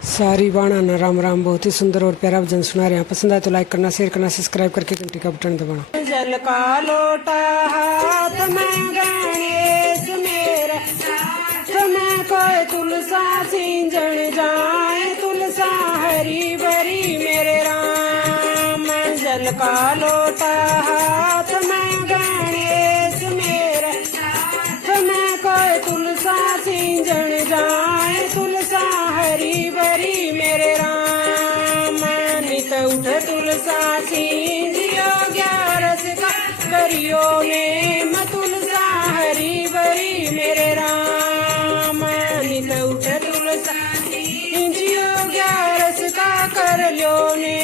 सारी बाणा ना राम राम। बहुत ही सुंदर और प्यारा भजन सुना रहे हैं। पसंद आए तो लाइक करना, शेयर करना, सब्सक्राइब करके घंटी का बटन दबाना। जल का लोटा हाथ में गणेश मेरा साथ में कोई तुलसा सिंजन जाए तुलसा हरी भरी मेरे राम। जल का लोटा हाथ में गणेश मेरा साथ में कोई तुलसा सिंजन जाए तुलसा हरी भरी मेरे राम। नित उठ तुलसा सिंजियो ग्यारस का करियो में तुलसा हरी भरी मेरे राम। नित उठ तुलसा सिंजियो ग्यारस का कर लो ने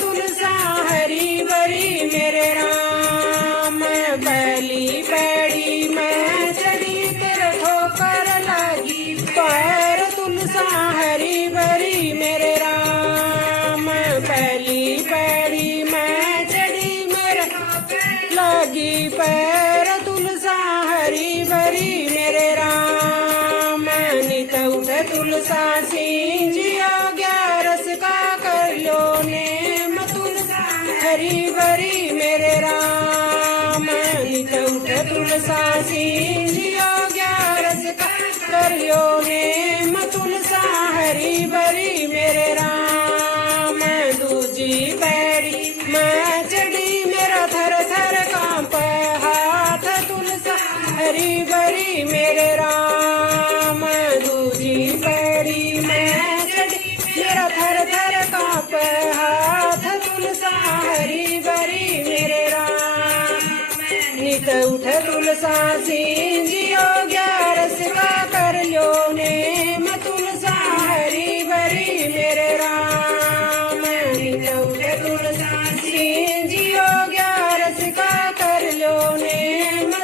तुलसा हरी भरी मेरे राम। पहली पैड़ी में चढ़ी तेरे ठोकर लगी पैर तुलसा हरी भरी मेरे राम। पहली पैड़ी में चढ़ी मेरे लगी पैर तुलसा हरी भरी मेरे राम। नित उठ तुलसा सिंजियो ग्यारस का कर लो ने तुलसा हरी भरी मेरे राम। नित उठ तुलसा सिंजियो ग्यारस का कर लो ने तुलसा हरी भरी मेरे राम। दूजी पैड़ी मैं चढ़ी मेरा थर थर कांप हाथ तुलसा हरी भरी मेरे राम। दूजी पैड़ी मैं चढ़ी मेरा थर थर कांप हाथ तुलसा हरी भरी मेरे राम। नित उठ तुलसा सिंजियो ग्यारस का कर लो ने तुलसा हरी भरी मेरे राम। नित उठ तुलसा सिंजियो ग्यारस का कर लो ने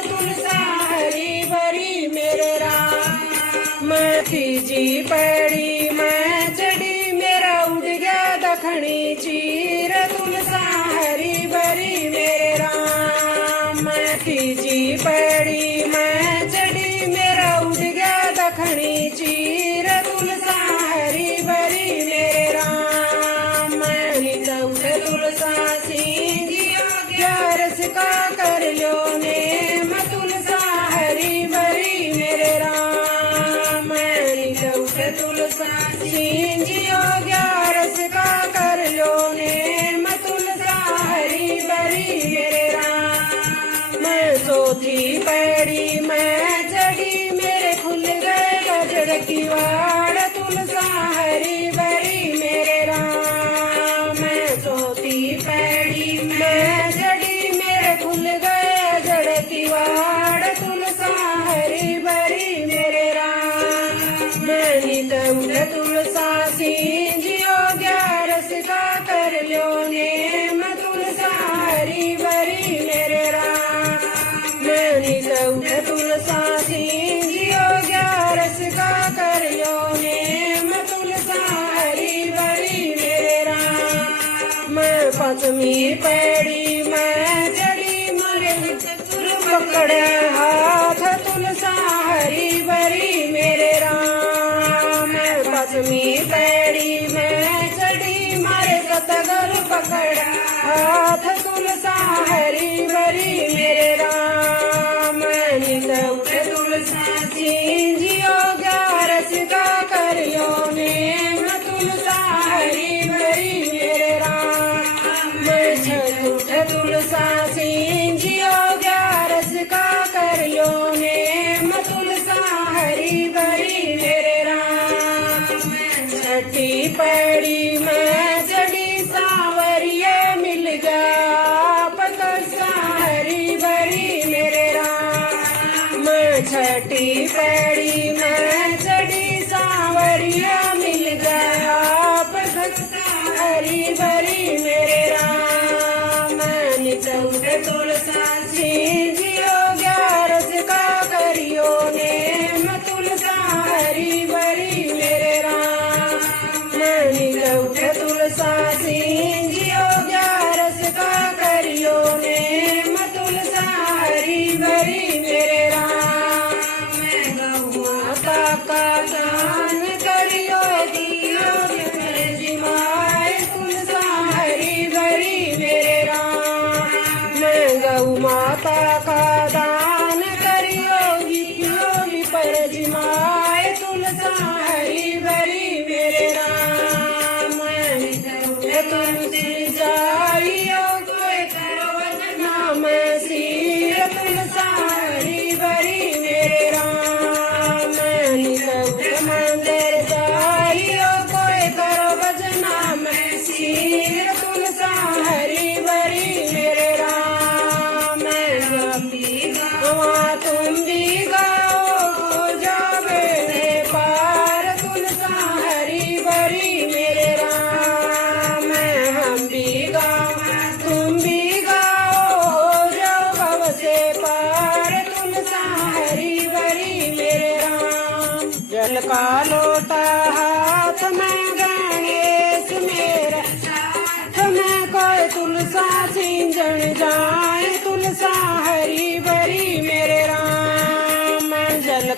तुलसा हरी भरी मेरे राम। तीजी पैड़ी मैं चढ़ी मेरा उड़ गया दखनी चीर तुलसा हरी भरी मेरे राम। तीजी पैड़ी मैं चढ़ी मेरा उड़ गया दखनी चीर तुलसा हरी भरी मेरे राम। नित उठ तुलसा सिंजियो ग्यारस का कर लो ने तुलसा हरी भरी मेरे राम। नित उठ तुलसा सिंजियो ग्यारस का कर लो ने तुलसा हरी भरी मेरे राम। चौथी पैड़ी मैं चढ़ी मेरे खुल गए गजड़ की वाड़ तुलसा हरी भरी मेरे राम। चौथी पैड़ी मैं चढ़ी मेरे खुल गए गजड़ की वाड़ तुलसा हरी भरी मेरे राम। नित उठ तुलसा सिंजियो ग्यारस का कर लो ने तुलसा हरी भरी मेरे राम। नित उठ तुलसा सिंजियो ग्यारस का कर लो ने तुलसा हरी भरी मेरे राम। पांचवी पैड़ी मैं चढ़ी मरे पकड़े हाथ तुलसा हरी भरी मेरे राम। पांचवी पैड़ी मैं चढ़ी मारे सतगुर पकड़ा हाथ तुलसा हरी भरी मेरे राम। नित उठ तुलसा सिंजियो ग्यारस का कर लो ने तुलसा हरी भरी मेरे राम। छठ उठ तुलसा सिंजियो ग्यारस का कर लो ने तुलसा हरी भरी मेरे राम। छठी पैड़ी में चढ़ी सांवरिया मिल गया पतसा हरी भरी मेरे राम। छठी पैड़ी में चढ़ी सांवरिया मिल गया पतसा हरी भरी मेरे राम। नित उठ तुलसा सिंजियो ग्यारस का करियो ने तुलसा हरी भरी मेरे राम। नित उठ तुलसा सिंजियो ग्यारस का करियो ने तुलसा हरी भरी मेरे राम। गौ माता का दान करियो दियो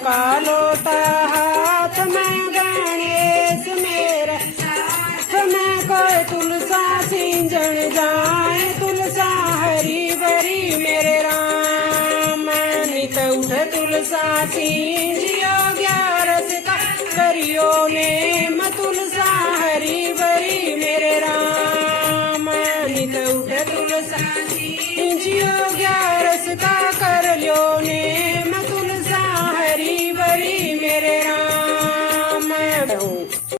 का लोटा हाथ में गणेश मेरा में कोई तुलसा सिंजन जाए तुलसा हरी भरी मेरे राम नित उठ तुलसा सिंजियो 11 का करियो नेम तुलसा हरी भरी मेरे राम नित उठ तुलसा